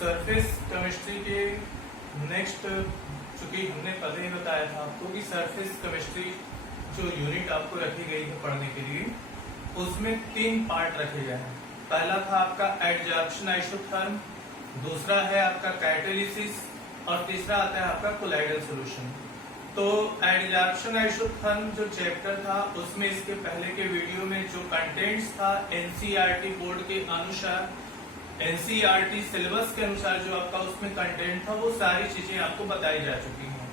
Surface chemistry के next, चूंकि हमने पहले ही बताया था आपको कि सरफेस केमिस्ट्री जो यूनिट आपको रखी गई है पढ़ने के लिए, उसमें 3 पार्ट रखे गए हैं। पहला था आपका एडजॉर्प्शन आइसोथर्म, दूसरा है आपका कैटालिसिस और तीसरा आता है आपका कोलाइडल सॉल्यूशन। तो एडजॉर्प्शन आइसोथर्म जो चैप्टर था उसमें इसके पहले के वीडियो में जो कंटेंट्स था एनसीईआरटी बोर्ड के अनुसार, एनसीईआरटी सिलेबस के अनुसार जो आपका उसमें कंटेंट था वो सारी चीजें आपको बताई जा चुकी हैं।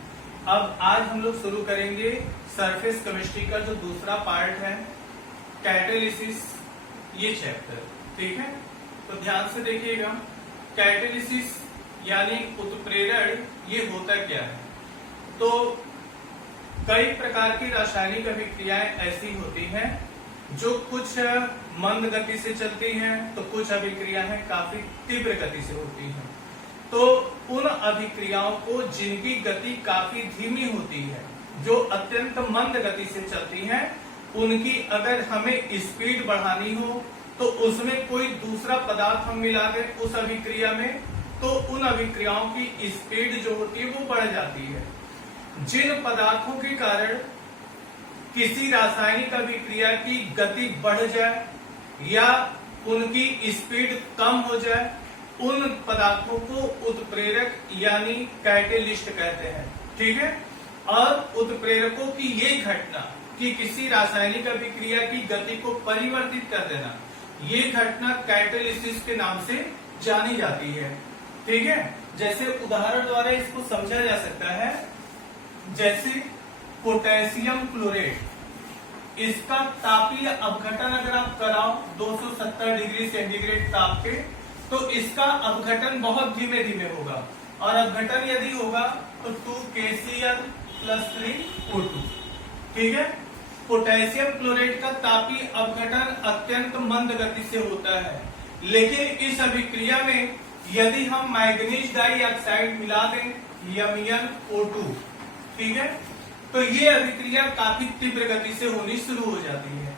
अब आज हम लोग शुरू करेंगे सरफेस केमिस्ट्री का जो दूसरा पार्ट है कैटालिसिस, ये चैप्टर, ठीक है। तो ध्यान से देखिएगा, कैटालिसिस यानी उत्प्रेरण ये होता क्या है। तो कई प्रकार की रासायनिक अभिक्रियाएं ऐसी होती हैं जो कुछ मंद गति से चलती हैं, तो कुछ अभिक्रियाएं काफी तीव्र गति से होती हैं। तो उन अभिक्रियाओं को जिनकी गति काफी धीमी होती है, जो अत्यंत मंद गति से चलती हैं, उनकी अगर हमें स्पीड बढ़ानी हो तो उसमें कोई दूसरा पदार्थ हम मिला दें उस अभिक्रिया में, तो उन अभिक्रियाओं की स्पीड जो होती है वो बढ़ जाती है। जिन पदार्थों के कारण किसी रासायनिक अभिक्रिया की गति बढ़ जाए या उनकी स्पीड कम हो जाए, उन पदार्थों को उत्प्रेरक यानी कैटेलिस्ट कहते हैं, ठीक है। और उत्प्रेरकों की ये घटना कि किसी रासायनिक अभिक्रिया की गति को परिवर्तित कर देना, ये घटना कैटालिसिस के नाम से जानी जाती है, ठीक है। जैसे उदाहरण द्वारा इसको समझा जा सकता है, जैसे पोटेशियम क्लोरेट, इसका तापीय अपघटन अगर आप कराओ 270 डिग्री सेंटीग्रेड ताप पे, तो इसका अपघटन बहुत धीमे धीमे होगा, और अपघटन यदि होगा तो 2KCl + 3O2, ठीक है। पोटेशियम क्लोरेट का तापीय अपघटन अत्यंत मंद गति से होता है, लेकिन इस अभिक्रिया में यदि हम मैग्नीज डाइऑक्साइड मिला दें MnO2, ठीक है, तो ये अभिक्रिया काफी तीव्र गति से होनी शुरू हो जाती है।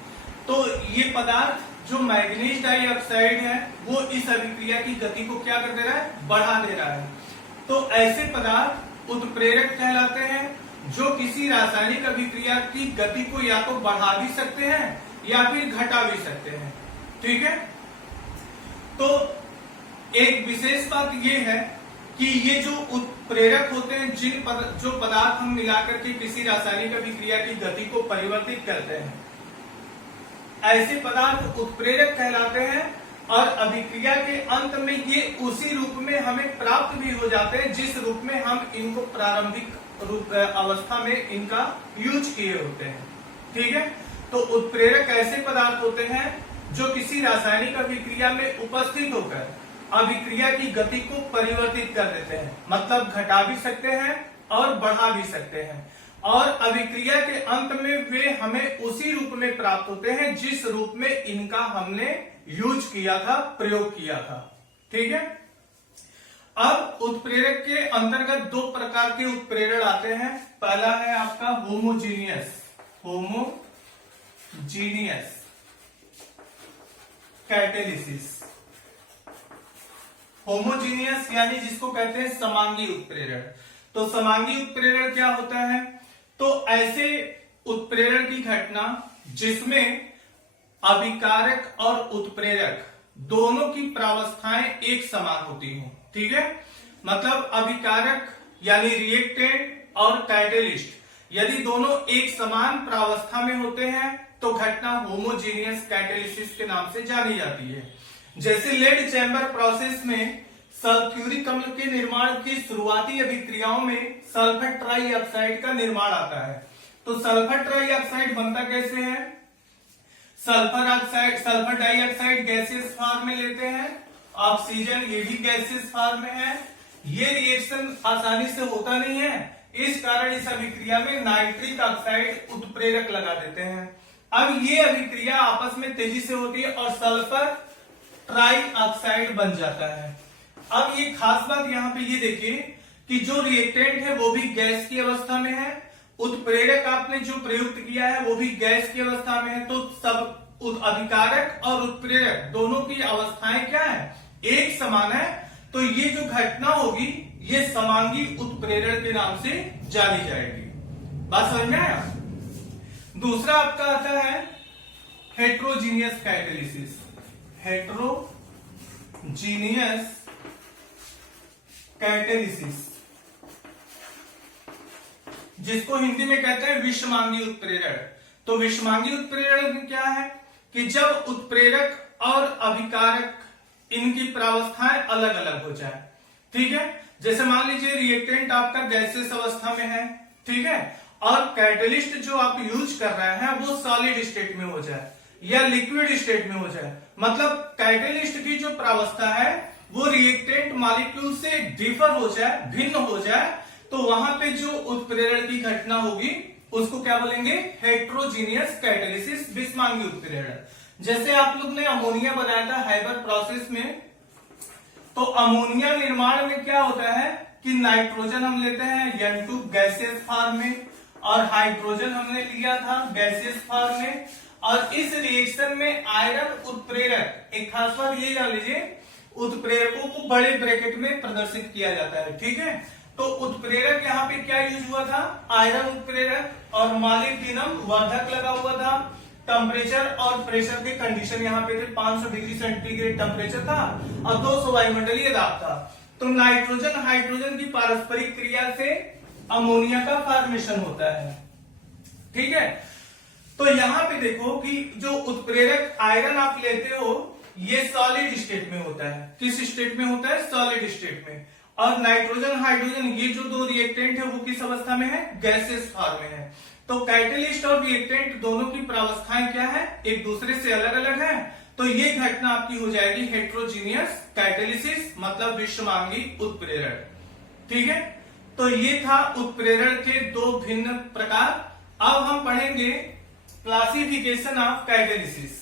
तो ये पदार्थ जो मैग्नीज डाइऑक्साइड है वो इस अभिक्रिया की गति को क्या कर दे रहा है, बढ़ा दे रहा है। तो ऐसे पदार्थ उत्प्रेरक कहलाते हैं जो किसी रासायनिक अभिक्रिया की गति को या तो बढ़ा भी सकते हैं या फिर घटा भी सकते हैं, ठीक है। तो एक विशेष बात यह है कि ये जो उत्प्रेरक होते हैं, जो पदार्थ हम मिलाकर के किसी रासायनिक अभिक्रिया की गति को परिवर्तित करते हैं, ऐसे पदार्थ उत्प्रेरक कहलाते हैं। और अभिक्रिया के अंत में ये उसी रूप में हमें प्राप्त भी हो जाते हैं जिस रूप में हम इनको प्रारंभिक रूप अवस्था में इनका यूज किए होते हैं, ठीक है। तो उत्प्रेरक ऐसे पदार्थ होते हैं जो किसी रासायनिक अभिक्रिया में उपस्थित होकर अभिक्रिया की गति को परिवर्तित कर देते हैं, मतलब घटा भी सकते हैं और बढ़ा भी सकते हैं, और अभिक्रिया के अंत में वे हमें उसी रूप में प्राप्त होते हैं जिस रूप में इनका हमने यूज किया था, प्रयोग किया था, ठीक है। अब उत्प्रेरक के अंतर्गत 2 प्रकार के उत्प्रेरण आते हैं। पहला है आपका होमोजीनियस कैटालिसिस। होमोजीनियस यानी जिसको कहते हैं समांगी उत्प्रेरण। तो समांगी उत्प्रेरण क्या होता है, तो ऐसे उत्प्रेरण की घटना जिसमें अभिकारक और उत्प्रेरक दोनों की प्रावस्थाएं एक समान होती हो, ठीक है। मतलब अभिकारक यानी रिएक्टेंट और कैटालिस्ट यदि दोनों एक समान प्रावस्था में होते हैं तो घटना होमोजीनियस कैटालिसिस के नाम से जानी जाती है। जैसे लेड चैम्बर प्रोसेस में सल्फ्यूरिक अम्ल के निर्माण की शुरुआती अभिक्रियाओं में सल्फर ट्राइऑक्साइड का निर्माण आता है। तो सल्फर ट्राइऑक्साइड बनता कैसे है, सल्फर डाइऑक्साइड गैसियस फॉर्म में लेते हैं, ऑक्सीजन ये भी गैसियस फॉर्म में है। ये रिएक्शन आसानी से होता नहीं है, इस कारण इस अभिक्रिया में नाइट्रिक ऑक्साइड उत्प्रेरक लगा देते हैं। अब ये अभिक्रिया आपस में तेजी से होती है और सल्फर ट्राइऑक्साइड बन जाता है। अब ये खास बात यहाँ पे ये देखिए कि जो रिएक्टेंट है वो भी गैस की अवस्था में है, उत्प्रेरक आपने जो प्रयुक्त किया है वो भी गैस की अवस्था में है। तो सब अभिकारक और उत्प्रेरक दोनों की अवस्थाएं क्या है, एक समान है। तो ये जो घटना होगी ये समांगी उत्प्रेरण के नाम से जानी जाएगी। बात समझ में आया? दूसरा आपका आता है हेट्रोजीनियस कैटेलिसिस। हेट्रोजीनियस कैटेलिसिस, जिसको हिंदी में कहते हैं विषमांगी उत्प्रेरण। तो विषमांगी उत्प्रेरण क्या है कि जब उत्प्रेरक और अभिकारक इनकी प्रावस्थाएं अलग अलग हो जाए। ठीक है, जैसे मान लीजिए रिएक्टेंट आपका गैसियस अवस्था में है, ठीक है, और कैटलिस्ट जो आप यूज कर रहे हैं वो सॉलिड स्टेट में हो जाए या लिक्विड स्टेट में हो जाए, मतलब कैटलिस्ट की जो प्रावस्था है वो रिएक्टेंट मॉलिक्यूल से डिफर हो जाए, भिन्न हो जाए, तो वहां पे जो उत्प्रेरण की घटना होगी उसको क्या बोलेंगे? हेट्रोजीनियस कैटेलिसिस, विषमांगी उत्प्रेरण। जैसे आप लोग ने अमोनिया बनाया था हाइबर प्रोसेस में, तो अमोनिया निर्माण में क्या होता है कि नाइट्रोजन हम लेते हैं N2 गैसियस फॉर्म में और हाइड्रोजन हमने लिया था गैसियस फॉर्म में, और इस रिएक्शन में आयरन उत्प्रेरक, एक खास बात ये जान लीजिए, उत्प्रेरकों को बड़े ब्रैकेट में प्रदर्शित किया जाता है। ठीक है, तो उत्प्रेरक यहाँ पे क्या यूज हुआ था? आयरन उत्प्रेरक, और मॉलिब्डेनम वर्धक लगा हुआ था। टेम्परेचर और प्रेशर के कंडीशन यहाँ पे थे, 500 डिग्री सेंटीग्रेड टेम्परेचर था और 200 वायुमंडलीय दाब था। तो नाइट्रोजन हाइड्रोजन की पारस्परिक क्रिया से अमोनिया का फॉर्मेशन होता है। ठीक है, तो यहाँ पे देखो कि जो उत्प्रेरक आयरन आप लेते हो ये सॉलिड स्टेट में होता है। किस स्टेट में होता है? सॉलिड स्टेट में। और नाइट्रोजन हाइड्रोजन ये जो दो रिएक्टेंट है वो किस अवस्था में है? गैसियस फॉर्म में है। तो कैटलिस्ट और रिएक्टेंट दोनों की प्रावस्थाएं क्या है? एक दूसरे से अलग अलग है। तो ये घटना आपकी हो जाएगी हेट्रोजीनियस कैटेलिसिस, मतलब विषमांगी उत्प्रेरण। ठीक है, तो ये था उत्प्रेरण के दो भिन्न प्रकार। अब हम पढ़ेंगे classification of catalysis.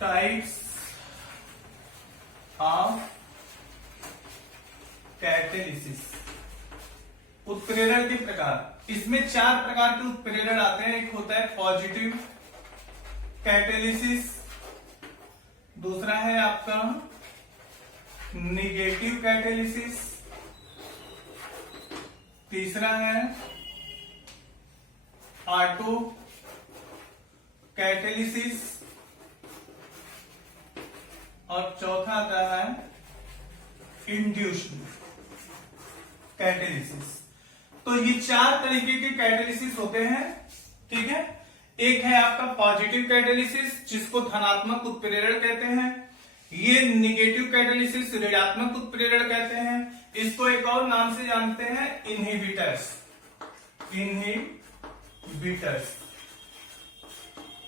Types of catalysis, उत्प्रेरण के प्रकार। इसमें 4 प्रकार के उत्प्रेरण आते हैं। एक होता है पॉजिटिव कैटेलिसिस, दूसरा है आपका निगेटिव कैटेलिसिस, तीसरा है ऑटो कैटेलिसिस, और चौथा आता है इंड्यूस्ड कैटेलिसिस। तो ये 4 तरीके के कैटेलिसिस होते हैं। ठीक है, एक है आपका पॉजिटिव कैटेलिसिस जिसको धनात्मक उत्प्रेरण कहते हैं। ये निगेटिव कैटेलिसिस ऋणात्मक उत्प्रेरण कहते हैं। इसको एक और नाम से जानते हैं इनहिबिटर्स। इनहिबिटर्स,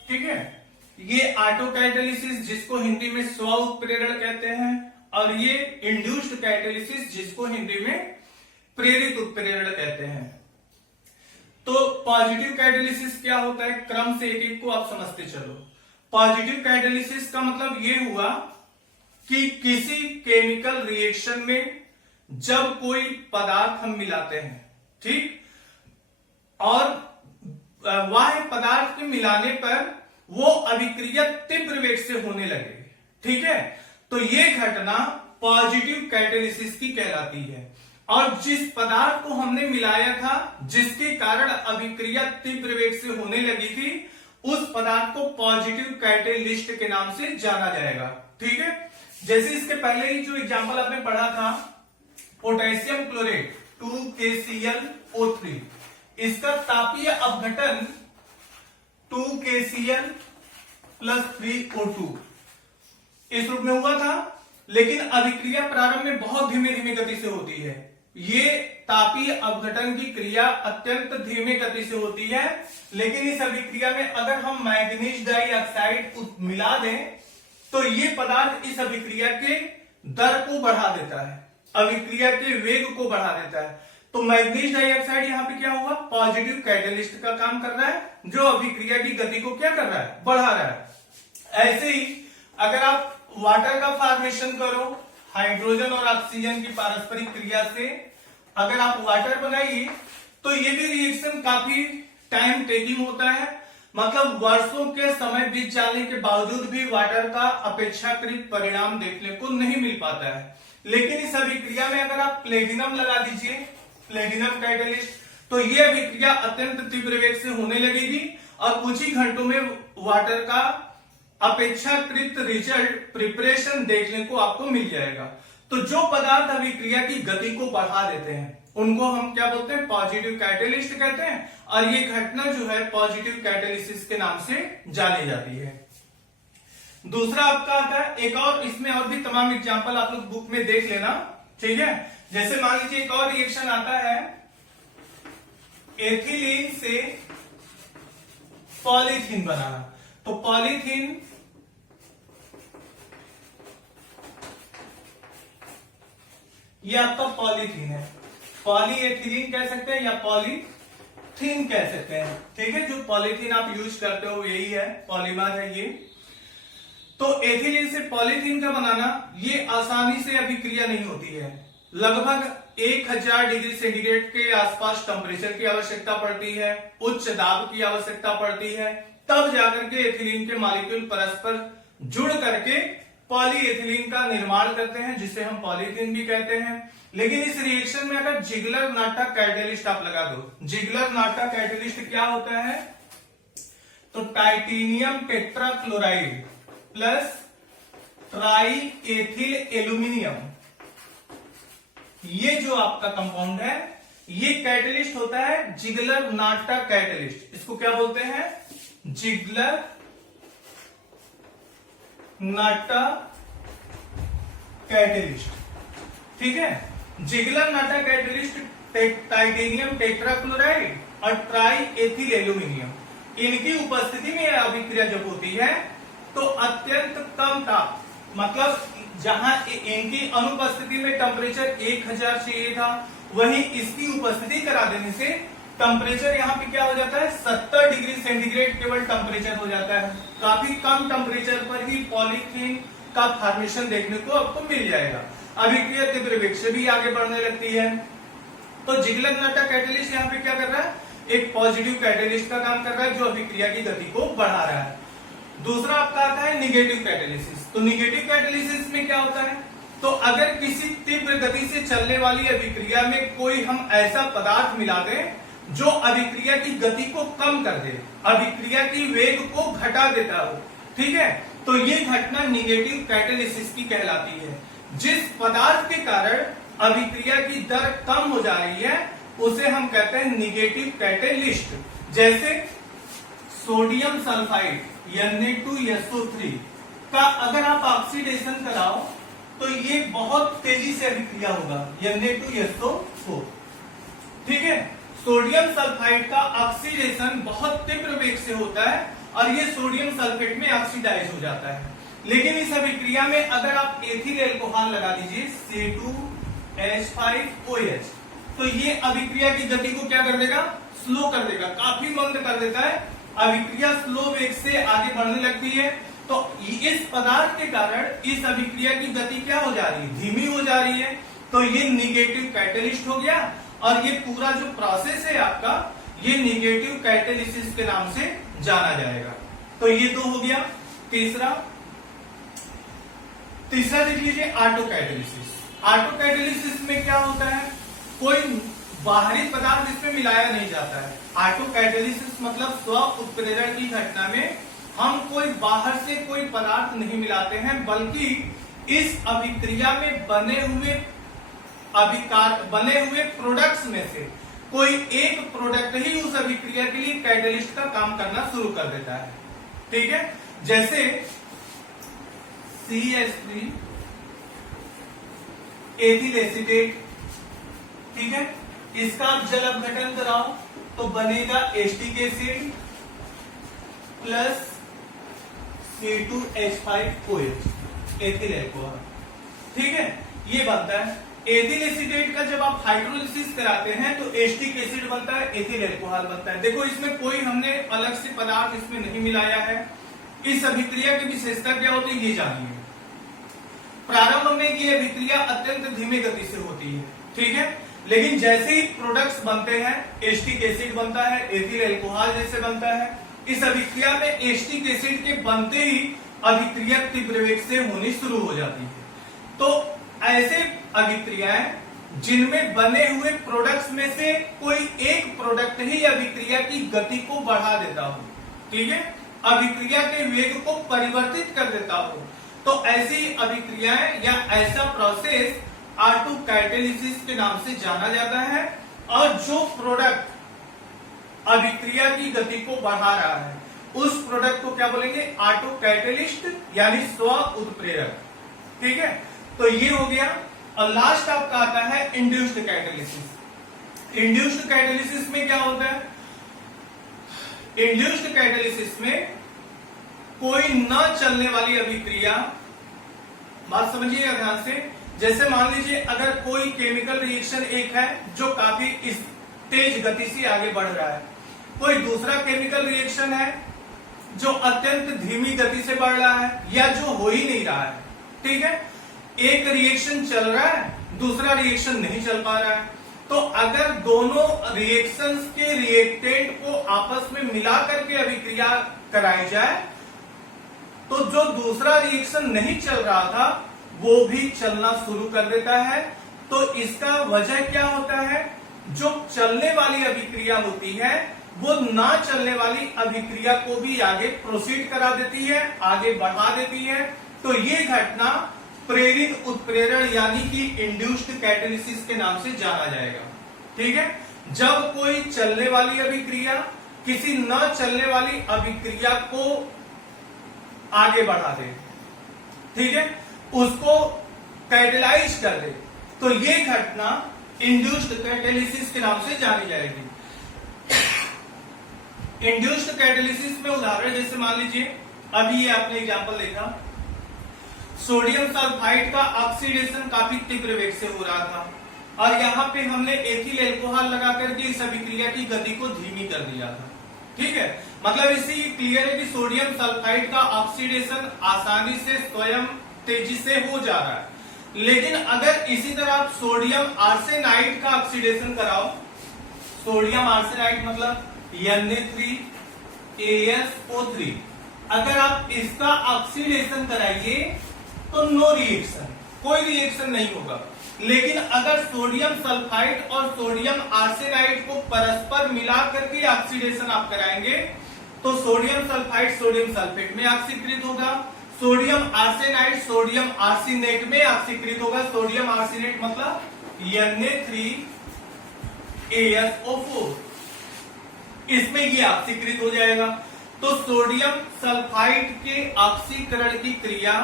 ठीक है। ये ऑटो कैटेलिसिस जिसको हिंदी में स्व उत्प्रेरण कहते हैं, और ये इंड्यूस्ड कैटेलिसिस जिसको हिंदी में प्रेरित उत्प्रेरण कहते हैं। तो पॉजिटिव कैटेलिसिस क्या होता है, क्रम से एक एक को आप समझते चलो। पॉजिटिव कैटेलिसिस का मतलब ये हुआ कि किसी केमिकल रिएक्शन में जब कोई पदार्थ हम मिलाते हैं, ठीक, और वह पदार्थ के मिलाने पर वो अभिक्रिया तीव्र वेग से होने लगे, ठीक है, तो ये घटना पॉजिटिव कैटेलिसिस की कहलाती है। और जिस पदार्थ को हमने मिलाया था जिसके कारण अभिक्रिया तीव्र वेग से होने लगी थी, उस पदार्थ को पॉजिटिव कैटेलिस्ट के नाम से जाना जाएगा। ठीक है, जैसे इसके पहले ही जो एग्जांपल आपने पढ़ा था पोटेशियम क्लोरेट 2KClO3, इसका तापीय अपघटन 2KCl + 3O2 इस रूप में हुआ था, लेकिन अभिक्रिया प्रारंभ में बहुत धीमे धीमे गति से होती है। ये तापीय अपघटन की क्रिया अत्यंत धीमे गति से होती है, लेकिन इस अभिक्रिया में अगर हम मैग्नीज डाइऑक्साइड मिला दें तो ये पदार्थ इस अभिक्रिया के दर को बढ़ा देता है, अभिक्रिया के वेग को बढ़ा देता है। तो मैग्नीज डाइऑक्साइड यहाँ पे क्या हुआ, पॉजिटिव कैटेलिस्ट का काम कर रहा है, जो अभिक्रिया की गति को क्या कर रहा है, बढ़ा रहा है। ऐसे ही अगर आप वाटर का फॉर्मेशन करो, हाइड्रोजन और ऑक्सीजन की पारस्परिक क्रिया से अगर आप वाटर बनाइए तो ये भी रिएक्शन काफी टाइम टेकिंग होता है, मतलब वर्षों के समय बीत जाने के बावजूद भी वाटर का अपेक्षाकृत परिणाम देखने को नहीं मिल पाता है। लेकिन इस अभिक्रिया में अगर आप प्लेटिनम लगा दीजिए, प्लेटिनम कैटेलिस्ट, तो ये अभिक्रिया अत्यंत तीव्र वेग से होने लगेगी और कुछ ही घंटों में वाटर का अपेक्षाकृत रिजल्ट प्रिपरेशन देखने को आपको मिल जाएगा। तो जो पदार्थ अभिक्रिया की गति को बढ़ा देते हैं उनको हम क्या बोलते हैं, पॉजिटिव कैटेलिस्ट कहते हैं, और ये घटना जो है पॉजिटिव कैटेलिसिस के नाम से जानी जाती है। दूसरा आपका आता है, एक और इसमें और भी तमाम एग्जांपल आप लोग बुक में देख लेना, ठीक है। जैसे मान लीजिए एक और रिएक्शन आता है, एथिलीन से पॉलीथीन बनाना। तो पॉलीथीन ये आपका पॉलीथीन है, पॉलीएथिलीन कह सकते हैं या पॉलीथीन कह सकते हैं, ठीक है। जो पॉलीथीन आप यूज करते हो यही है, पॉलीमर है ये। तो एथिलीन से पॉलीथीन का बनाना ये आसानी से अभिक्रिया नहीं होती है, लगभग 1000 डिग्री सेंटीग्रेड के आसपास टेम्परेचर की आवश्यकता पड़ती है, उच्च दाब की आवश्यकता पड़ती है, तब जाकर के एथिलीन के मॉलिक्यूल परस्पर जुड़ करके पॉलीएथिलीन का निर्माण करते हैं, जिसे हम पॉलीथीन भी कहते हैं। लेकिन इस रिएक्शन में अगर जिगलर नाटा कैटेलिस्ट आप लगा दो, जिगलर नाटा कैटेलिस्ट क्या होता है, तो titanium tetrachloride plus try ethyl aluminium, ये जो आपका कंपाउंड है ये कैटेलिस्ट होता है जिगलर नाटा कैटेलिस्ट। इसको क्या बोलते हैं, जिगलर नाटा कैटेलिस्ट, ठीक है। जिगलर नाटा कैटेलिस्ट टाइटेनियम टेट्राक्लोराइड और ट्राई एथिल एल्यूमिनियम, इनकी उपस्थिति में अभिक्रिया जब होती है तो अत्यंत कम ताप, मतलब जहां इनकी अनुपस्थिति में टेम्परेचर 1000 चाहिए था, वहीं इसकी उपस्थिति करा देने से टेम्परेचर यहाँ पे क्या हो जाता है, 70 डिग्री सेंटीग्रेड केवल टेम्परेचर हो जाता है। काफी कम टेम्परेचर पर ही पॉलीथीन का फॉर्मेशन देखने को आपको मिल जाएगा। अभिक्रिया तीव्र वेग से भी आगे बढ़ने लगती है। तो जिगलर नाटा कैटेलिस्ट यहाँ पे क्या कर रहा है, एक पॉजिटिव कैटेलिस्ट का काम कर रहा है जो अभिक्रिया की गति को बढ़ा रहा है। दूसरा आपका आता है निगेटिव कैटेलिसिस। तो निगेटिव कैटेलिसिस में क्या होता है, तो अगर किसी तीव्र गति से चलने वाली अभिक्रिया में कोई हम ऐसा पदार्थ मिला दें जो अभिक्रिया की गति को कम कर दे, अभिक्रिया की वेग को घटा देता हो, ठीक है, तो ये घटना निगेटिव कैटेलिसिस की कहलाती है। जिस पदार्थ के कारण अभिक्रिया की दर कम हो जा रही है उसे हम कहते हैं निगेटिव कैटेलिस्ट। जैसे सोडियम सल्फाइड Na2SO3 का अगर आप ऑक्सीडेशन कराओ तो ये बहुत तेजी से अभिक्रिया होगा, Na2SO4, ठीक है। सोडियम सल्फाइड का ऑक्सीडेशन बहुत तीव्र वेग से होता है और ये सोडियम सल्फेट में ऑक्सीडाइज हो जाता है। लेकिन इस अभिक्रिया में अगर आप एथिल एल्कोहल लगा दीजिए C2H5OH, तो ये अभिक्रिया की गति को क्या कर देगा, स्लो कर देगा, काफी मंद कर देता है, अभिक्रिया स्लो वेग से आगे बढ़ने लगती है। तो इस पदार्थ के कारण इस अभिक्रिया की गति क्या हो जा रही है, धीमी हो जा रही है। तो ये निगेटिव कैटेलिस्ट हो गया और ये पूरा जो प्रोसेस है आपका ये निगेटिव कैटेलिसिस के नाम से जाना जाएगा। तो ये तो हो गया। तीसरा देख लीजिए ऑटो कैटेलिसिस। ऑटो कैटेलिसिस में क्या होता है, कोई बाहरी पदार्थ इसमें मिलाया नहीं जाता है। ऑटो कैटेलिसिस मतलब स्व उत्प्रेरण की घटना में हम कोई बाहर से कोई पदार्थ नहीं मिलाते हैं, बल्कि इस अभिक्रिया में बने हुए प्रोडक्ट्स में से कोई एक प्रोडक्ट ही उस अभिक्रिया के लिए कैटेलिस्ट का काम करना शुरू कर देता है, ठीक है। जैसे CH3 एथिल एसीटेट, ठीक है, इसका आप जल अपघटन कराओ तो बनेगा acetic acid plus C2H5OH ethyl alcohol, ठीक है, ये बनता है। एथिल एसीटेट का जब आप हाइड्रोलिसिस कराते हैं तो एस्टिक एसिड बनता है, एथिल एल्कोहल बनता है। देखो इसमें कोई हमने अलग से पदार्थ इसमें नहीं मिलाया है। इस अभिक्रिया की विशेषता क्या होती है ये जानिए। प्रारंभ में ये अभिक्रिया अत्यंत धीमे गति से होती है, ठीक है, लेकिन जैसे ही प्रोडक्ट्स बनते हैं, एस्टिक एसिड बनता है, एथिल एल्कोहल जैसे बनता है, इस अभिक्रिया में एस्टिक एसिड के बनते ही अभिक्रिया तीव्र वेग से होनी शुरू हो जाती है। तो ऐसे अभिक्रियाएं जिनमें बने हुए प्रोडक्ट्स में से कोई एक प्रोडक्ट ही अभिक्रिया की गति को बढ़ा देता हो, ठीक है, अभिक्रिया के वेग को परिवर्तित कर देता हो, तो ऐसी अभिक्रियाएं या ऐसा प्रोसेस ऑटोकैटालिसिस के नाम से जाना जाता है। और जो प्रोडक्ट अभिक्रिया की गति को बढ़ा रहा है उस प्रोडक्ट को क्या बोलेंगे? ऑटोकैटालिस्ट यानी स्व उत्प्रेरक, ठीक है। तो ये हो गया। और लास्ट आपका आता है इंड्यूस्ड कैटालिसिस। इंड्यूस्ड कैटालिसिस में क्या होता है? इंड्यूस्ड कैटालिसिस में कोई न चलने वाली अभिक्रिया, बात समझिएगा ध्यान से, जैसे मान लीजिए अगर कोई केमिकल रिएक्शन एक है जो काफी इस तेज गति से आगे बढ़ रहा है, कोई दूसरा केमिकल रिएक्शन है जो अत्यंत धीमी गति से बढ़ रहा है या जो हो ही नहीं रहा है, ठीक है। एक रिएक्शन चल रहा है, दूसरा रिएक्शन नहीं चल पा रहा है, तो अगर दोनों रिएक्शंस के रिएक्टेंट को आपस में मिला करके अभिक्रिया कराई जाए तो जो दूसरा रिएक्शन नहीं चल रहा था वो भी चलना शुरू कर देता है। तो इसका वजह क्या होता है? जो चलने वाली अभिक्रिया होती है वो ना चलने वाली अभिक्रिया को भी आगे प्रोसीड करा देती है, आगे बढ़ा देती है। तो ये घटना प्रेरित उत्प्रेरण यानी कि इंड्यूस्ड कैटालिसिस के नाम से जाना जाएगा, ठीक है। जब कोई चलने वाली अभिक्रिया किसी न चलने वाली अभिक्रिया को आगे बढ़ा दे, ठीक है, उसको कैटेलाइज कर दे, तो ये घटना इंड्यूस्ड कैटालिसिस के नाम से जानी जाएगी। इंड्यूस्ड कैटालिसिस में उदाहरण जैसे मान लीजिए अभी ये आपने एग्जांपल देखा, सोडियम सल्फाइड का ऑक्सीडेशन काफी तीव्र वेग से हो रहा था और यहाँ पे हमने एथिल एल्कोहल लगा करके इस अभिक्रिया की गति को धीमी कर दिया था, ठीक है। मतलब इससे ये क्लियर है कि सोडियम सल्फाइड का ऑक्सीडेशन आसानी से स्वयं तेजी से हो जा रहा है। लेकिन अगर इसी तरह आप सोडियम आर्सेनाइड का ऑक्सीडेशन कराओ, सोडियम आर्सेनाइड मतलब Na3AsO3, अगर आप इसका ऑक्सीडेशन कराइए तो नो रिएक्शन, कोई रिएक्शन नहीं होगा। लेकिन अगर सोडियम सल्फाइड और सोडियम आर्सेनाइड को परस्पर मिला करके ऑक्सीडेशन आप कराएंगे तो सोडियम सल्फाइड सोडियम सल्फेट में ऑक्सीकृत होगा, सोडियम आर्सेनाइड सोडियम आर्सेनेट में ऑक्सीकृत होगा। सोडियम आर्सेनेट मतलब Na3AsO4, इसमें ये ऑक्सीकृत हो जाएगा। तो सोडियम सल्फाइड के ऑक्सीकरण की क्रिया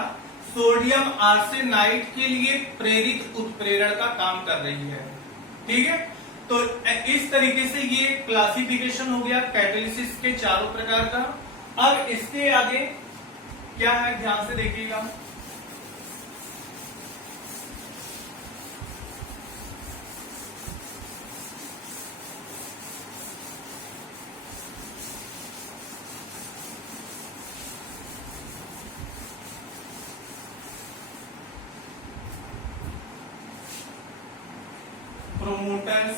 सोडियम आर्सेनाइड के लिए प्रेरित उत्प्रेरण का काम कर रही है, ठीक है। तो इस तरीके से ये क्लासिफिकेशन हो गया कैटालिसिस के चारों प्रकार का। अब इसके आगे क्या है ध्यान से देखिएगा। promoters,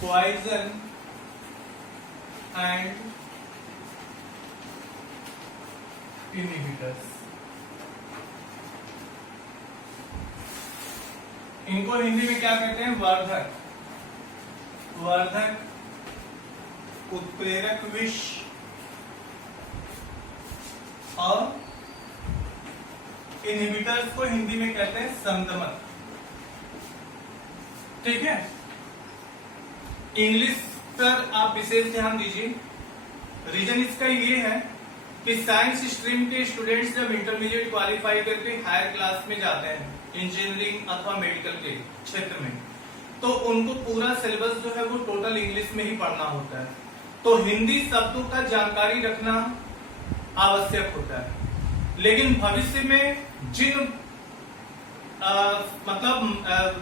poison and inhibitors। इनको हिंदी में क्या कहते हैं? वर्धक, वर्धक, उत्प्रेरक विष और इनहिबिटर्स को हिंदी में कहते हैं संदमक, ठीक है। इंग्लिश पर आप विशेष ध्यान दीजिए। रीजन इसका ये है कि साइंस स्ट्रीम के स्टूडेंट्स जब इंटरमीडिएट क्वालिफाई करके हायर क्लास में जाते हैं इंजीनियरिंग अथवा मेडिकल के क्षेत्र में, तो उनको पूरा सिलेबस जो है वो टोटल इंग्लिश में ही पढ़ना होता है। तो हिंदी शब्दों का जानकारी रखना आवश्यक होता है। लेकिन भविष्य में जिन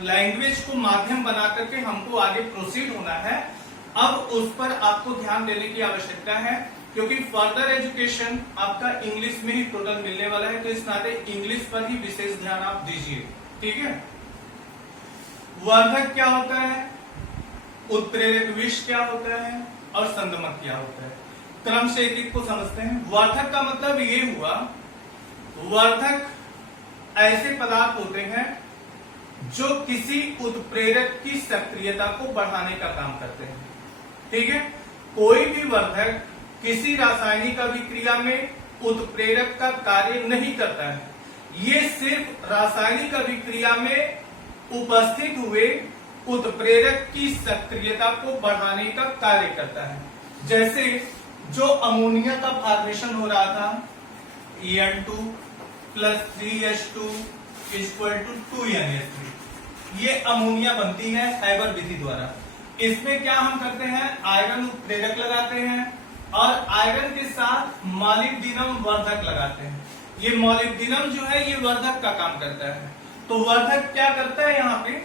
लैंग्वेज को माध्यम बना करके हमको आगे प्रोसीड होना है, अब उस पर आपको ध्यान देने की आवश्यकता है, क्योंकि फर्दर एजुकेशन आपका इंग्लिश में ही टोटल मिलने वाला है। तो इस नाते इंग्लिश पर ही विशेष ध्यान आप दीजिए, ठीक है। वर्धक क्या होता है, उत्प्रेरक विष क्या होता है और संगमक क्या होता है। क्रम से एक एक को समझते हैं। वर्धक का मतलब ये हुआ, वर्धक ऐसे पदार्थ होते हैं जो किसी उत्प्रेरक की सक्रियता को बढ़ाने का काम करते हैं। ठीक है, कोई भी वर्धक किसी रासायनिक अभिक्रिया में उत्प्रेरक का कार्य नहीं करता है, ये सिर्फ रासायनिक अभिक्रिया में उपस्थित हुए उत्प्रेरक की सक्रियता को बढ़ाने का कार्य करता है। जैसे जो अमोनिया का फॉर्मेशन हो रहा था, En2 + 3H2 = 2NH3, ये अमोनिया बनती है हैबर विधि द्वारा। इसमें क्या हम करते हैं, आयरन उत्प्रेरक लगाते हैं और आयरन के साथ मॉलिब्डेनम वर्धक लगाते हैं। ये मॉलिब्डेनम जो है ये वर्धक का काम करता है। तो वर्धक क्या करता है, यहाँ पे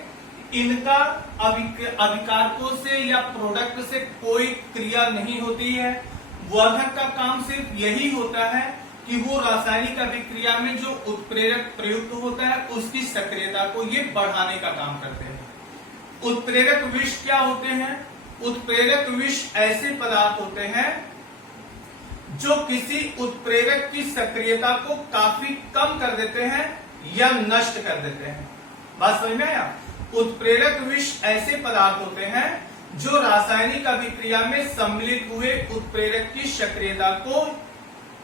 इनका अभिकारकों से या प्रोडक्ट से कोई क्रिया नहीं होती है। वर्धक का काम सिर्फ यही होता है कि वो रासायनिक अभिक्रिया में जो उत्प्रेरक प्रयुक्त होता है उसकी सक्रियता को ये बढ़ाने का काम करते हैं। उत्प्रेरक विष क्या होते हैं, उत्प्रेरक विष ऐसे पदार्थ होते हैं जो किसी उत्प्रेरक की सक्रियता को काफी कम कर देते हैं या नष्ट कर देते हैं। बात समझ में आया। उत्प्रेरक विष ऐसे पदार्थ होते हैं जो रासायनिक अभिक्रिया में सम्मिलित हुए उत्प्रेरक की सक्रियता को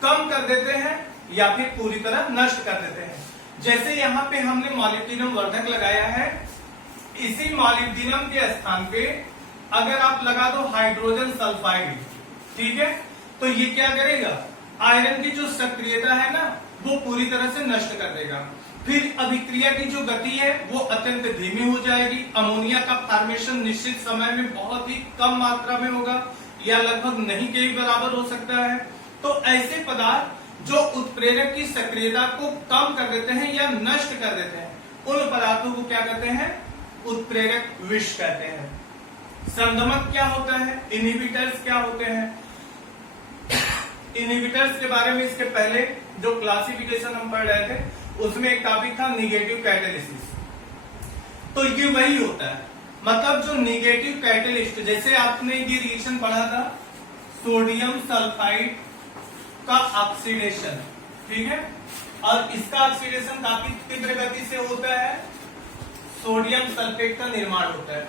कम कर देते हैं या फिर पूरी तरह नष्ट कर देते हैं। जैसे यहाँ पे हमने मॉलिब्डेनम वर्धक लगाया है, इसी मॉलिब्डेनम के स्थान पे अगर आप लगा दो हाइड्रोजन सल्फाइड, ठीक है, तो ये क्या करेगा, आयरन की जो सक्रियता है ना वो पूरी तरह से नष्ट कर देगा। फिर अभिक्रिया की जो गति है वो अत्यंत धीमी हो जाएगी। अमोनिया का फॉर्मेशन निश्चित समय में बहुत ही कम मात्रा में होगा या लगभग नहीं के बराबर हो सकता है। तो ऐसे पदार्थ जो उत्प्रेरक की सक्रियता को कम कर देते हैं या नष्ट कर देते हैं, उन पदार्थों को क्या कहते हैं, उत्प्रेरक विष कहते हैं। संगमक क्या होता है, इनहिबिटर्स क्या होते हैं। इनहिबिटर्स के बारे में इसके पहले जो क्लासिफिकेशन हम पढ़ रहे थे उसमें एक टॉपिक था निगेटिव कैटेलिसिस। तो ये वही होता है, मतलब जो निगेटिव कैटेलिस्ट, जैसे आपने ये रिएक्शन पढ़ा था सोडियम सल्फाइड का ऑक्सीडेशन, ठीक है, और इसका ऑक्सीडेशन काफी तीव्र गति से होता है, सोडियम सल्फेट का निर्माण होता है,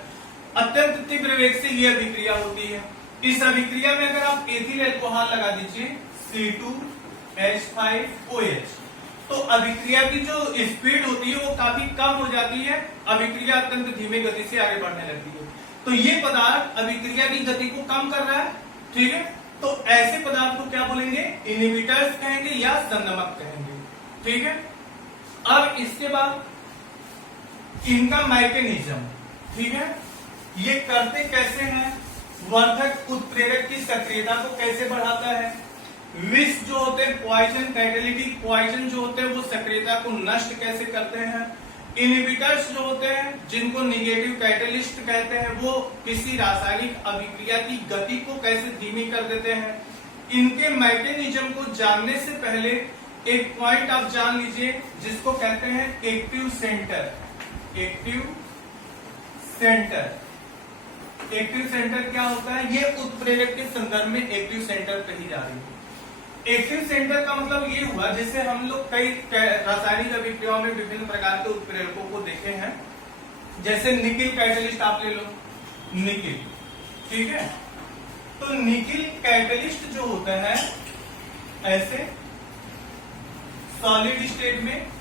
अत्यंत तीव्र वेग से यह अभिक्रिया होती है। इस अभिक्रिया में अगर आप एथिल अल्कोहल लगा दीजिए C2H5OH, तो अभिक्रिया की जो स्पीड होती है वो काफी कम हो जाती है, अभिक्रिया अत्यंत धीमी गति से आगे बढ़ने लगती है। तो ये पदार्थ अभिक्रिया की गति को कम कर रहा है, ठीक है, तो ऐसे पदार्थ को क्या बोलेंगे, इनहिबिटर्स कहेंगे या संगमक कहेंगे, ठीक है। अब इसके बाद इनका मैकेनिज्म, ठीक है, ये करते कैसे हैं, वर्धक उत्प्रेरक की सक्रियता को कैसे बढ़ाता है, विष जो होते हैं पॉइजन, कैटेलिटिक पॉइजन जो होते हैं वो सक्रियता को नष्ट कैसे करते हैं, इनहिबिटर्स जो होते हैं जिनको निगेटिव कैटेलिस्ट कहते हैं वो किसी रासायनिक अभिक्रिया की गति को कैसे धीमी कर देते हैं। इनके मैकेनिज्म को जानने से पहले एक पॉइंट आप जान लीजिए जिसको कहते हैं active centre. Active centre, active centre क्या होता है, ये उत्प्रेरक के संदर्भ में एक्टिव सेंटर कही जा रही है। एक्टिव सेंटर का मतलब ये हुआ, जैसे हम लोग कई रासायनिक अभिक्रियाओं में विभिन्न प्रकार के उत्प्रेरकों को देखे हैं, जैसे निकिल कैटलिस्ट आप ले लो, निकिल, ठीक है, तो निकिल कैटलिस्ट जो होता है ऐसे सॉलिड स्टेट में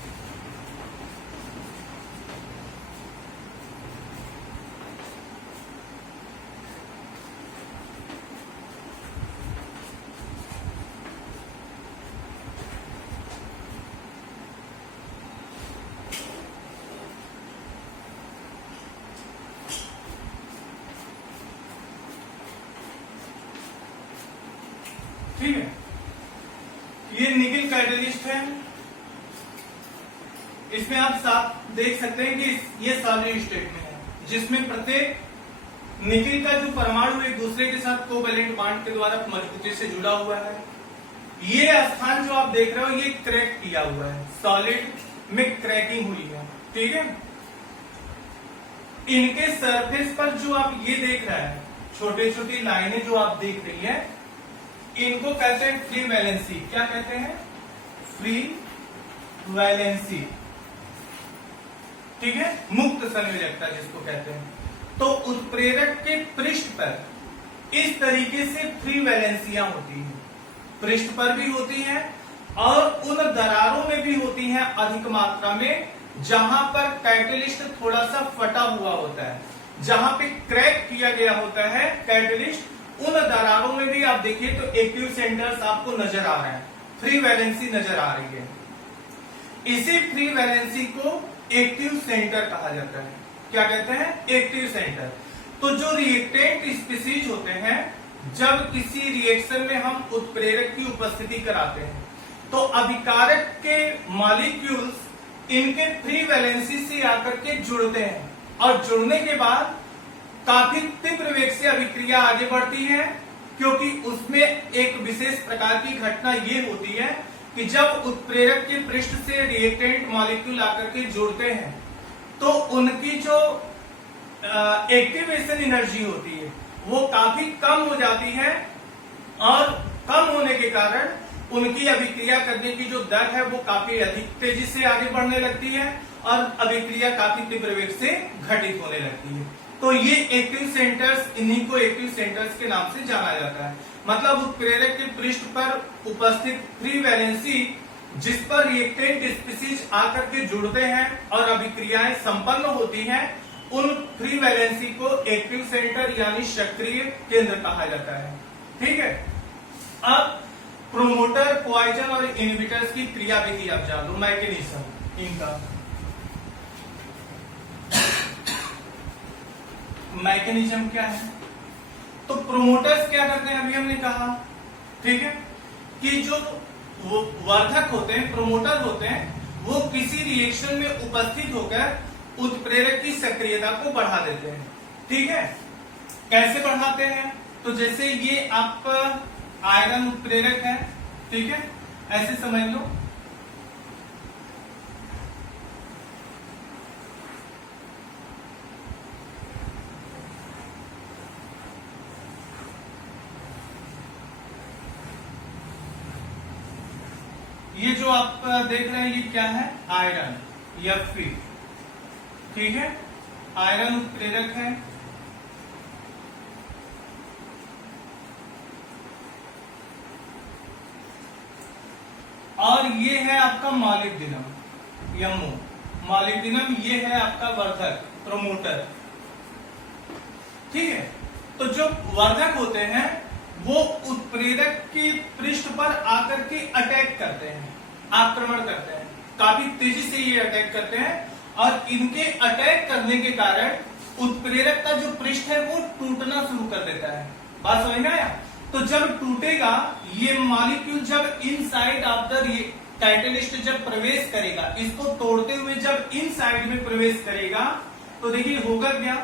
ठीक है, ये निकिल कैटलिस्ट है। इसमें आप साफ देख सकते हैं कि ये सॉलिड स्टेट में है, जिसमें प्रत्येक निकिल का जो परमाणु एक दूसरे के साथ कोवैलेंट बॉन्ड के द्वारा मजबूती से जुड़ा हुआ है। ये स्थान जो आप देख रहे हो ये क्रैक किया हुआ है, सॉलिड में क्रैकिंग हुई है, ठीक है। इनके सरफेस पर जो आप ये देख रहे हैं, छोटी छोटी लाइनें जो आप देख रही हैं, इनको कहते हैं फ्री वैलेंसी। क्या कहते हैं? Free valency. ठीक है, मुक्त संयोजकता जिसको कहते हैं। तो उत्प्रेरक के पृष्ठ पर इस तरीके से फ्री वैलेंसियां होती हैं, पृष्ठ पर भी होती हैं और उन दरारों में भी होती हैं अधिक मात्रा में, जहां पर कैटलिस्ट थोड़ा सा फटा हुआ होता है, जहां पे क्रैक किया गया होता है कैटलिस्ट, उन दरारों में भी आप देखिए तो एक्टिव सेंटर्स आपको नजर आ रहे हैं, फ्री वैलेंसी नजर आ रही है। इसी फ्री वैलेंसी को एक्टिव सेंटर कहा जाता है। क्या कहते हैं? Active centre. तो जो रिएक्टेंट स्पीसीज होते हैं, जब किसी रिएक्शन में हम उत्प्रेरक की उपस्थिति कराते हैं, तो अभिकारक के मॉलिक्यूल्स इनके फ्री वैलेंसी से आकर के जुड़ते हैं और जुड़ने के बाद काफी तीव्र वेग से अभिक्रिया आगे बढ़ती है, क्योंकि उसमें एक विशेष प्रकार की घटना ये होती है कि जब उत्प्रेरक के पृष्ठ से रिएक्टेंट मॉलिक्यूल आकर के जुड़ते हैं, तो उनकी जो एक्टिवेशन एनर्जी होती है वो काफी कम हो जाती है और कम होने के कारण उनकी अभिक्रिया करने की जो दर है वो काफी अधिक तेजी से आगे बढ़ने लगती है और अभिक्रिया काफी तीव्र वेग से घटित होने लगती है। तो ये एक्टिव सेंटर्स, इन्हीं को एक्टिव सेंटर्स के नाम से जाना जाता है। मतलब उत्प्रेरक के पृष्ठ पर उपस्थित फ्री वैलेंसी जिस पर रिएक्टेंट स्पीसीज आकर के जुड़ते हैं और अभिक्रियाएं संपन्न होती हैं, उन फ्री वैलेंसी को एक्टिव सेंटर यानी सक्रिय केंद्र कहा जाता है। ठीक है, अब प्रोमोटर, पॉइजन और इनहिबिटर्स की क्रियाविधि आप जान लो, मैकेनिज्म इनका। मैकेनिज्म क्या है? तो प्रोमोटर्स क्या करते हैं, अभी हमने कहा, ठीक है, कि जो वो वर्धक होते हैं, प्रोमोटर होते हैं, वो किसी रिएक्शन में उपस्थित होकर उत्प्रेरक की सक्रियता को बढ़ा देते हैं। ठीक है, कैसे बढ़ाते हैं? तो जैसे ये आपका आयरन उत्प्रेरक है, ठीक है, ऐसे समझ लो। ये जो आप देख रहे हैं ये क्या है? Iron Fe। ठीक है, आयरन उत्प्रेरक है। और ये है आपका मॉलिब्डेनम, MO। मॉलिब्डेनम ये है आपका वर्धक, प्रोमोटर। ठीक है, तो जो वर्धक होते हैं वो उत्प्रेरक के पृष्ठ पर आकर के अटैक करते हैं, आक्रमण करते हैं, काफी तेजी से ये अटैक करते हैं और इनके अटैक करने के कारण उत्प्रेरक का जो पृष्ठ है वो टूटना शुरू कर देता है। बात समझ में आया? तो जब टूटेगा ये मॉलिक्यूल, जब इनसाइड ऑफ द कैटलिस्ट जब प्रवेश करेगा, इसको तोड़ते हुए जब इनसाइड में प्रवेश करेगा, तो देखिए होगा क्या,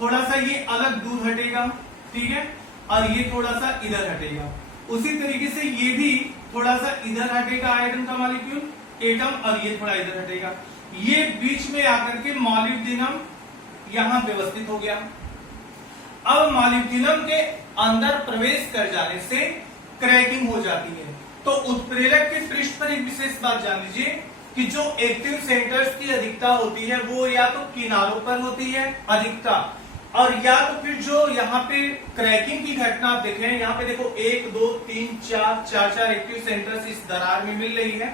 थोड़ा सा ये अलग दूर हटेगा, ठीक है, और ये थोड़ा सा इधर हटेगा। उसी तरीके से ये भी थोड़ा सा इधर हटेगा आयरन का मॉलिक्यूल, एटम, और ये थोड़ा इधर हटेगा। ये बीच में आकर के मॉलिब्डेनम यहां व्यवस्थित हो गया। अब मॉलिब्डेनम के अंदर प्रवेश कर जाने से क्रैकिंग हो जाती है। तो उत्प्रेरक के पृष्ठ पर एक विशेष बात जान लीजिए कि जो एक्टिव सेंटर्स की अधिकता होती है वो या तो किनारों पर होती है अधिकता, और या तो फिर जो यहाँ पे क्रैकिंग की घटना आप देखें, यहाँ पे देखो 1 2 3 4 एक्टिव सेंटर्स इस दरार में मिल रही है।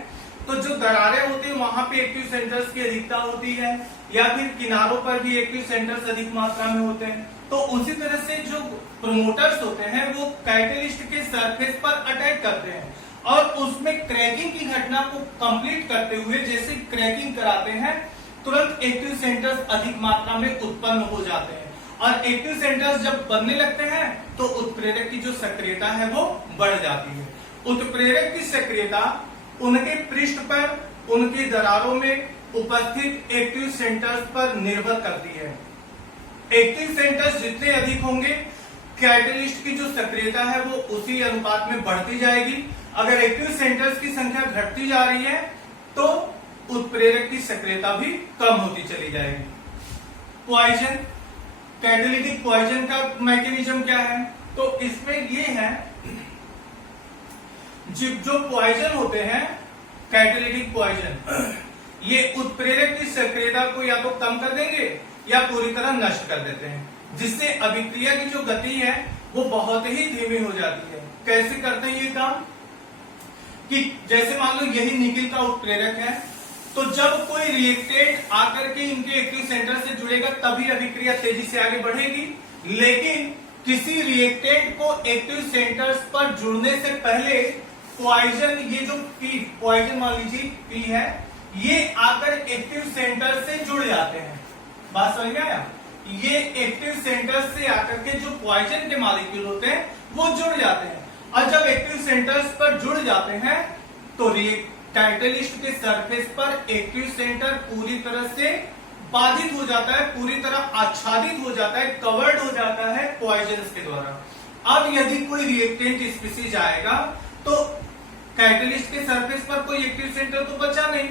तो जो दरारें होती है वहां पे एक्टिव सेंटर्स की अधिकता होती है, या फिर किनारों पर भी एक्टिव सेंटर्स अधिक मात्रा में होते हैं। तो उसी तरह से जो प्रोमोटर्स होते हैं वो कैटलिस्ट के सरफेस पर अटैक करते हैं और उसमें क्रैकिंग की घटना को कंप्लीट करते हुए जैसे क्रैकिंग कराते हैं, तुरंत एक्टिव सेंटर्स अधिक मात्रा में उत्पन्न हो जाते हैं। और एक्टिव सेंटर्स जब बनने लगते हैं तो उत्प्रेरक की जो सक्रियता है वो बढ़ जाती है। उत्प्रेरक की सक्रियता उनके पृष्ठ पर, उनके दरारों में उपस्थित एक्टिव सेंटर्स पर निर्भर करती है। एक्टिव सेंटर्स जितने अधिक होंगे, कैटलिस्ट की जो सक्रियता है वो उसी अनुपात में बढ़ती जाएगी। अगर एक्टिव सेंटर्स की संख्या घटती जा रही है तो उत्प्रेरक की सक्रियता भी कम होती चली जाएगी। पॉइजन कैटालिटिक पॉइजन का मैकेनिज्म क्या है? तो इसमें ये है, जो पॉइजन होते हैं कैटालिटिक पॉइजन, ये उत्प्रेरक की सक्रियता को या तो कम कर देंगे या पूरी तरह नष्ट कर देते हैं, जिससे अभिक्रिया की जो गति है वो बहुत ही धीमी हो जाती है। कैसे करते हैं ये काम? कि जैसे मान लो यही निकिल का उत्प्रेरक है, तो जब कोई रिएक्टेंट आकर के इनके एक्टिव सेंटर से जुड़ेगा तभी अभिक्रिया तेजी से आगे बढ़ेगी, लेकिन किसी रिएक्टेंट को एक्टिव सेंटर्स पर जुड़ने से पहले पॉइजन, ये जो पी पॉइजन मान लीजिए पी है, ये आकर एक्टिव सेंटर से जुड़ जाते हैं। बात समझ में आया? ये एक्टिव सेंटर से आकर के जो पॉइजन के मॉलिक्यूल होते हैं वो जुड़ जाते हैं, और जब एक्टिव सेंटर्स पर जुड़ जाते हैं तो कैटलिस्ट के सरफेस पर एक्टिव सेंटर पूरी तरह से बाधित हो जाता है, पूरी तरह आच्छादित हो जाता है, कवर्ड हो जाता है पॉइजन के द्वारा। अब यदि कोई रिएक्टेंट स्पीसीज आएगा तो कैटलिस्ट के सरफेस पर कोई एक्टिव सेंटर तो बचा नहीं,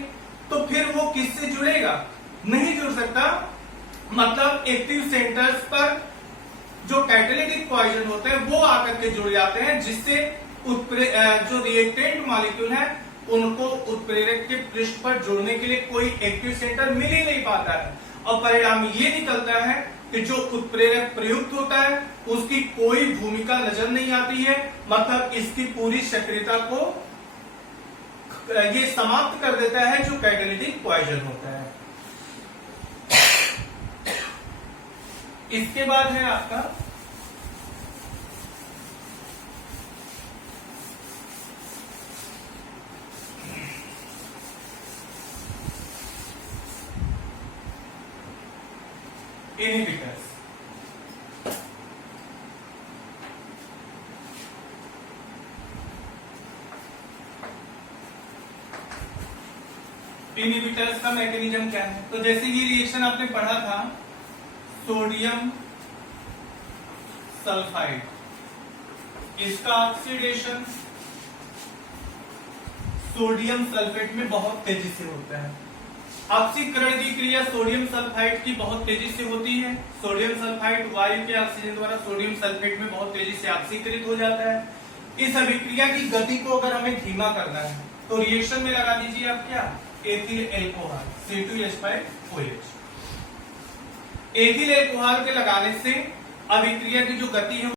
तो फिर वो किससे जुड़ेगा? नहीं जुड़ सकता। मतलब एक्टिव सेंटर्स पर जो कैटालिटिक पॉइजन होते हैं वो आकर के जुड़ जाते हैं, जिससे जो रिएक्टेंट मॉलिक्यूल है उनको उत्प्रेरक के पृष्ठ पर जोड़ने के लिए कोई एक्टिव सेंटर मिल ही नहीं पाता है, और परिणाम ये निकलता है कि जो उत्प्रेरक प्रयुक्त होता है उसकी कोई भूमिका नजर नहीं आती है। मतलब इसकी पूरी सक्रियता को ये समाप्त कर देता है जो कैटालिटिक पॉइजन होता है। इसके बाद है आपका इनहिबिटर्स। इनहिबिटर्स का मैकेनिज्म क्या है? तो जैसे ये रिएक्शन आपने पढ़ा था, सोडियम सल्फाइड, इसका ऑक्सीडेशन सोडियम सल्फेट में बहुत तेजी से होता है। ऑक्सीकरण की क्रिया सोडियम सल्फाइड की बहुत तेजी से होती है। सोडियम सल्फाइड वायु के ऑक्सीजन द्वारा सोडियम सल्फेट में बहुत तेजी से ऑक्सीकृत हो जाता है। इस अभिक्रिया की गति को अगर हमें धीमा करना है तो रिएक्शन में लगा दीजिए आप क्या? Ethyl alcohol C2H5OH। Ethyl alcohol के लगाने से अभिक्रिया की जो गति है